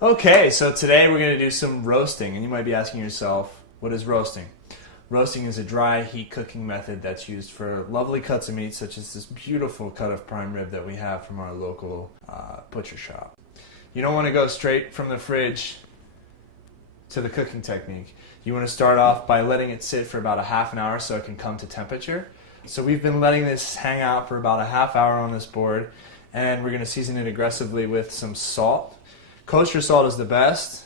Okay, so today we're going to do some roasting, and you might be asking yourself, what is roasting? Roasting is a dry heat cooking method that's used for lovely cuts of meat, such as this beautiful cut of prime rib that we have from our local butcher shop. You don't want to go straight from the fridge to the cooking technique. You want to start off by letting it sit for about a half an hour so it can come to temperature. So we've been letting this hang out for about a half hour on this board, and we're going to season it aggressively with some salt. Kosher salt is the best.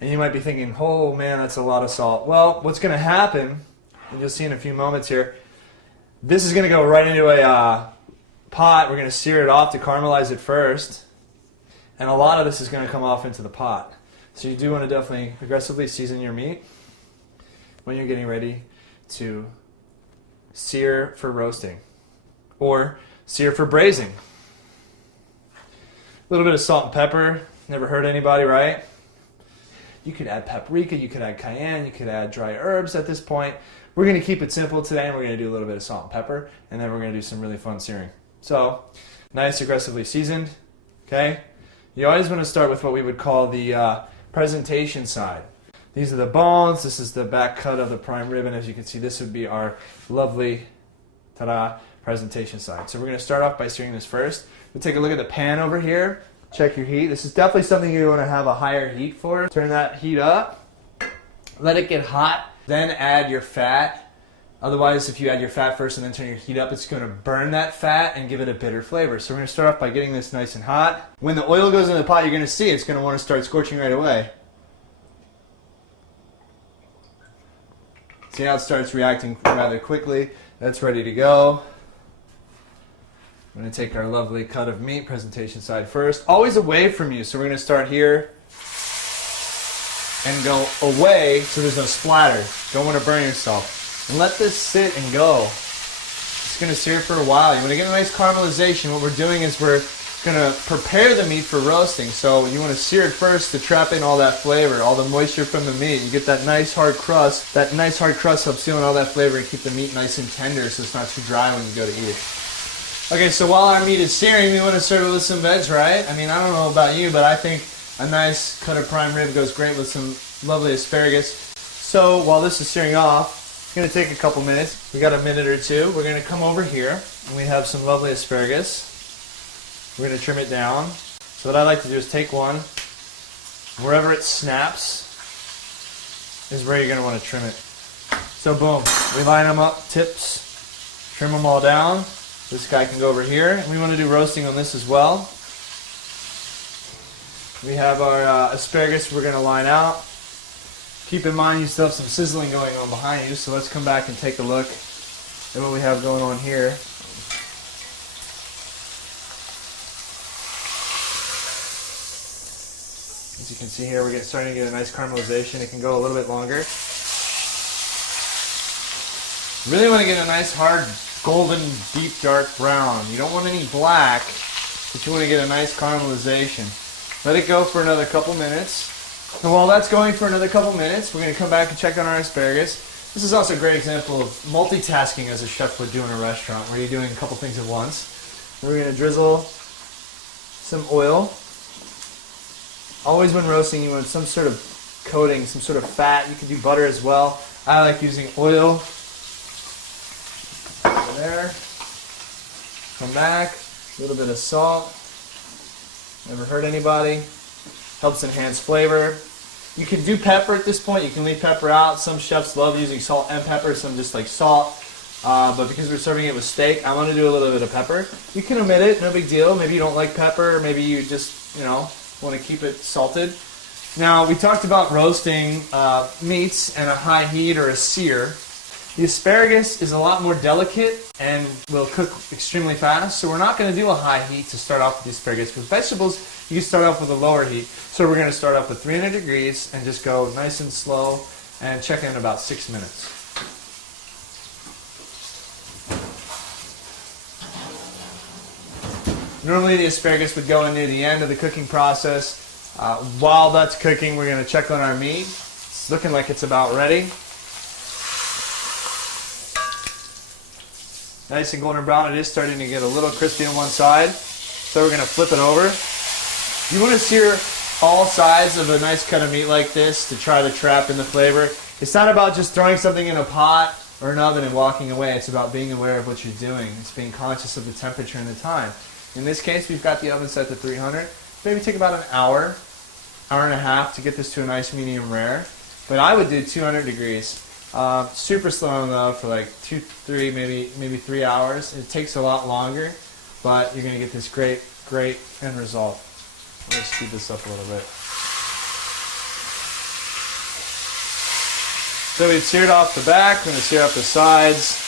And you might be thinking, oh man, that's a lot of salt. Well, what's going to happen, and you'll see in a few moments here, this is going to go right into a pot. We're going to sear it off to caramelize it first. And a lot of this is going to come off into the pot. So you do want to definitely aggressively season your meat when you're getting ready to sear for roasting or sear for braising. A little bit of salt and pepper. Never hurt anybody, right? You could add paprika, you could add cayenne, you could add dry herbs at this point. We're going to keep it simple today, and we're going to do a little bit of salt and pepper, and then we're going to do some really fun searing. So, nice, aggressively seasoned. Okay? You always want to start with what we would call the presentation side. These are the bones, this is the back cut of the prime rib, and as you can see, this would be our lovely, ta-da, presentation side. So we're going to start off by searing this first. We'll take a look at the pan over here. Check your heat. This is definitely something you want to have a higher heat for. Turn that heat up. Let it get hot. Then add your fat. Otherwise, if you add your fat first and then turn your heat up, it's going to burn that fat and give it a bitter flavor. So we're going to start off by getting this nice and hot. When the oil goes in the pot, you're going to see it's going to want to start scorching right away. See how it starts reacting rather quickly. That's ready to go. I'm going to take our lovely cut of meat, presentation side first. Always away from you, so we're going to start here and go away so there's no splatter. Don't want to burn yourself. And let this sit and go. It's going to sear for a while. You want to get a nice caramelization. What we're doing is we're going to prepare the meat for roasting. So you want to sear it first to trap in all that flavor, all the moisture from the meat. You get that nice hard crust. That nice hard crust helps seal in all that flavor and keep the meat nice and tender so it's not too dry when you go to eat it. Okay, so while our meat is searing, we want to serve it with some veg, right? I mean, I don't know about you, but I think a nice cut of prime rib goes great with some lovely asparagus. So while this is searing off, it's going to take a couple minutes. We got a minute or two. We're going to come over here, and we have some lovely asparagus. We're going to trim it down. So what I like to do is take one. Wherever it snaps is where you're going to want to trim it. So boom, we line them up, tips, trim them all down. This guy can go over here. We want to do roasting on this as well. We have our asparagus we're going to line out. Keep in mind you still have some sizzling going on behind you, so let's come back and take a look at what we have going on here. As you can see here, we're starting to get a nice caramelization. It can go a little bit longer. Really want to get a nice hard golden, deep, dark brown. You don't want any black, but you want to get a nice caramelization. Let it go for another couple minutes. And while that's going for another couple minutes, we're going to come back and check on our asparagus. This is also a great example of multitasking as a chef would do in a restaurant, where you're doing a couple things at once. We're going to drizzle some oil. Always when roasting, you want some sort of coating, some sort of fat. You can do butter as well. I like using oil. There. Come back. A little bit of salt. Never hurt anybody. Helps enhance flavor. You can do pepper at this point. You can leave pepper out. Some chefs love using salt and pepper. Some just like salt. But because we're serving it with steak, I want to do a little bit of pepper. You can omit it. No big deal. Maybe you don't like pepper. Maybe you just, want to keep it salted. Now, we talked about roasting meats and a high heat or a sear. The asparagus is a lot more delicate and will cook extremely fast, so we're not going to do a high heat to start off with the asparagus. With vegetables, you can start off with a lower heat. So we're going to start off with 300 degrees and just go nice and slow and check in about 6 minutes. Normally the asparagus would go in near the end of the cooking process. While that's cooking, we're going to check on our meat. It's looking like it's about ready. Nice and golden brown. It is starting to get a little crispy on one side. So we're going to flip it over. You want to sear all sides of a nice cut of meat like this to try to trap in the flavor. It's not about just throwing something in a pot or an oven and walking away. It's about being aware of what you're doing. It's being conscious of the temperature and the time. In this case, we've got the oven set to 300. Maybe take about an hour, hour and a half to get this to a nice medium rare. But I would do 200 degrees. Super slow though for like 2, 3, maybe 3 hours. It takes a lot longer, but you're going to get this great end result. Let's speed this up a little bit. So we've seared off the back. We're going to sear up the sides.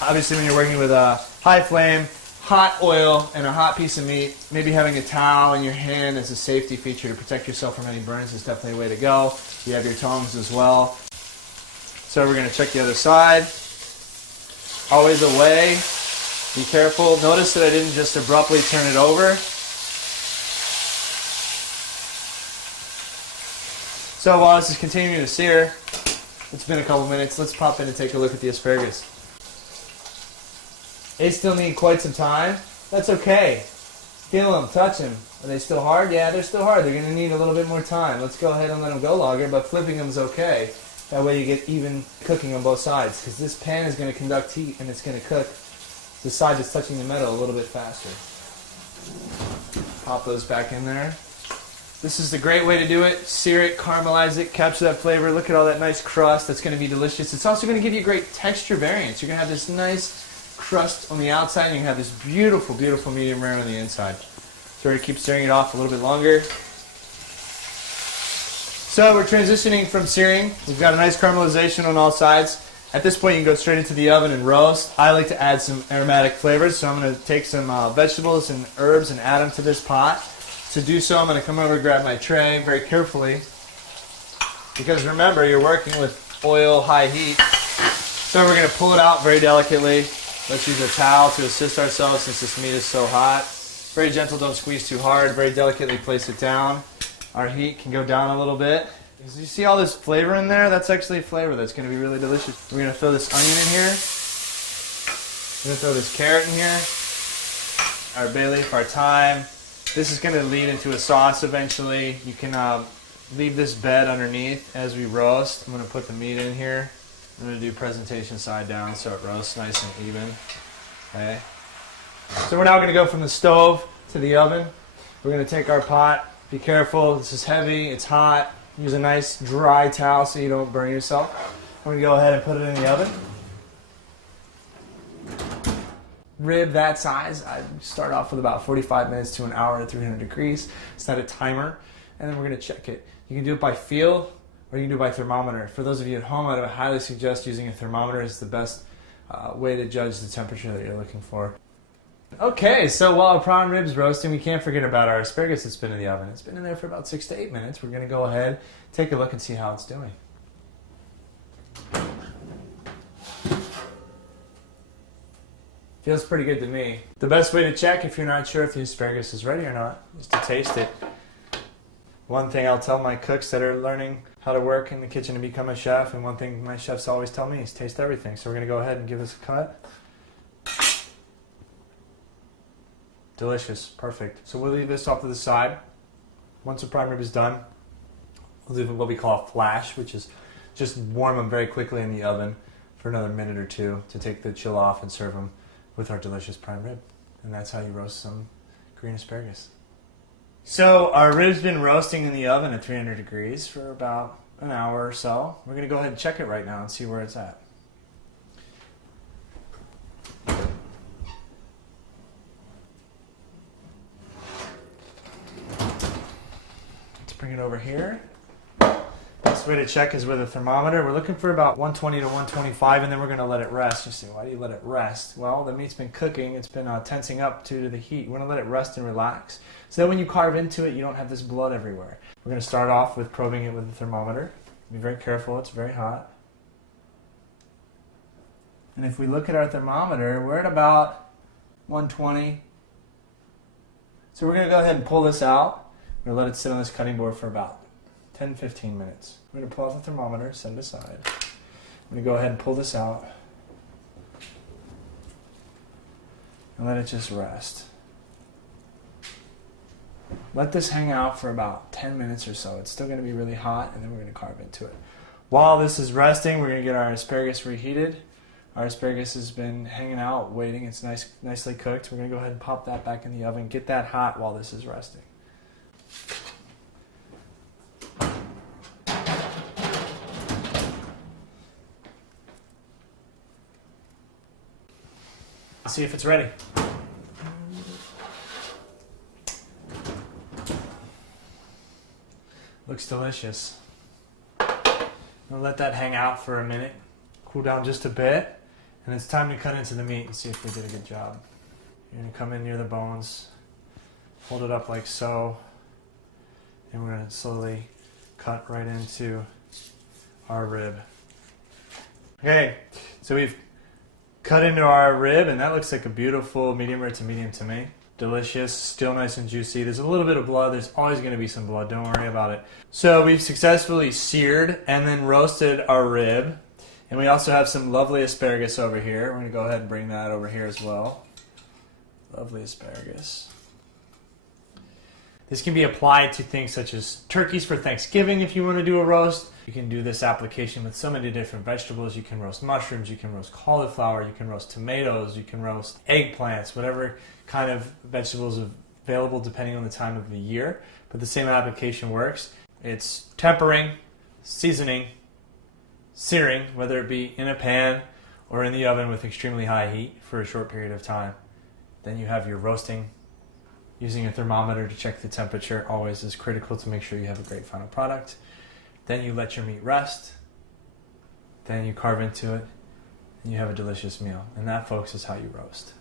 Obviously, when you're working with a high flame, hot oil, and a hot piece of meat, maybe having a towel in your hand as a safety feature to protect yourself from any burns is definitely a way to go. You have your tongs as well. So we're going to check the other side. Always away. Be careful. Notice that I didn't just abruptly turn it over. So while this is continuing to sear, it's been a couple minutes. Let's pop in and take a look at the asparagus. They still need quite some time. That's okay. Feel them, touch them. Are they still hard? Yeah, they're still hard. They're going to need a little bit more time. Let's go ahead and let them go longer, but flipping them is okay. That way you get even cooking on both sides, because this pan is going to conduct heat and it's going to cook the side that's touching the metal a little bit faster. Pop those back in there. This is the great way to do it. Sear it, caramelize it, capture that flavor. Look at all that nice crust. That's going to be delicious. It's also going to give you great texture variance. You're going to have this nice crust on the outside, and you have this beautiful, beautiful medium rare on the inside. So we're going to keep searing it off a little bit longer. So we're transitioning from searing. We've got a nice caramelization on all sides. At this point, you can go straight into the oven and roast. I like to add some aromatic flavors, so I'm going to take some vegetables and herbs and add them to this pot. To do so, I'm going to come over and grab my tray very carefully, because remember, you're working with oil, high heat. So we're going to pull it out very delicately. Let's use a towel to assist ourselves since this meat is so hot. Very gentle, don't squeeze too hard. Very delicately place it down. Our heat can go down a little bit. Because you see all this flavor in there? That's actually flavor that's going to be really delicious. We're going to throw this onion in here. We're going to throw this carrot in here. Our bay leaf, our thyme. This is going to lead into a sauce eventually. You can leave this bed underneath as we roast. I'm going to put the meat in here. I'm going to do presentation side down so it roasts nice and even. Okay. So we're now going to go from the stove to the oven. We're going to take our pot. Be careful. This is heavy. It's hot. Use a nice dry towel so you don't burn yourself. I'm going to go ahead and put it in the oven. Rib that size, I start off with about 45 minutes to an hour at 300 degrees. Set a timer, and then we're going to check it. You can do it by feel, or you can do it by thermometer. For those of you at home, I would highly suggest using a thermometer. It's the best way to judge the temperature that you're looking for. Okay, so while our prime rib's roasting, we can't forget about our asparagus that's been in the oven. It's been in there for about 6 to 8 minutes. We're going to go ahead, take a look, and see how it's doing. Feels pretty good to me. The best way to check if you're not sure if the asparagus is ready or not is to taste it. One thing I'll tell my cooks that are learning how to work in the kitchen and become a chef, and one thing my chefs always tell me is taste everything. So we're going to go ahead and give this a cut. Delicious. Perfect. So we'll leave this off to the side. Once the prime rib is done, we'll do what we call a flash, which is just warm them very quickly in the oven for another minute or two to take the chill off and serve them with our delicious prime rib. And that's how you roast some green asparagus. So our rib's been roasting in the oven at 300 degrees for about an hour or so. We're going to go ahead and check it right now and see where it's at. Let's bring it over here. Best way to check is with a thermometer. We're looking for about 120 to 125, and then we're going to let it rest. You say, why do you let it rest? Well, the meat's been cooking. It's been tensing up due to the heat. We're going to let it rest and relax, so that when you carve into it, you don't have this blood everywhere. We're going to start off with probing it with a thermometer. Be very careful. It's very hot. And if we look at our thermometer, we're at about 120. So we're going to go ahead and pull this out. We're going to let it sit on this cutting board for about 10-15 minutes. We're going to pull out the thermometer, set it aside. I'm going to go ahead and pull this out. and let it just rest. Let this hang out for about 10 minutes or so. It's still going to be really hot, and then we're going to carve into it. While this is resting, we're going to get our asparagus reheated. Our asparagus has been hanging out, waiting. It's nicely cooked. We're going to go ahead and pop that back in the oven. Get that hot while this is resting. See if it's ready. Looks delicious. I'll let that hang out for a minute, cool down just a bit, and it's time to cut into the meat and see if we did a good job. You're going to come in near the bones, hold it up like so, and we're going to slowly cut right into our rib. Okay, so we've cut into our rib, and that looks like a beautiful medium rare to medium to me. Delicious, still nice and juicy. There's a little bit of blood. There's always going to be some blood. Don't worry about it. So we've successfully seared and then roasted our rib. And we also have some lovely asparagus over here. We're going to go ahead and bring that over here as well. Lovely asparagus. This can be applied to things such as turkeys for Thanksgiving if you want to do a roast. You can do this application with so many different vegetables. You can roast mushrooms, you can roast cauliflower, you can roast tomatoes, you can roast eggplants, whatever kind of vegetables are available depending on the time of the year. But the same application works. It's tempering, seasoning, searing, whether it be in a pan or in the oven with extremely high heat for a short period of time. Then you have your roasting. Using a thermometer to check the temperature always is critical to make sure you have a great final product. Then you let your meat rest. Then you carve into it, and you have a delicious meal. And that, folks, is how you roast.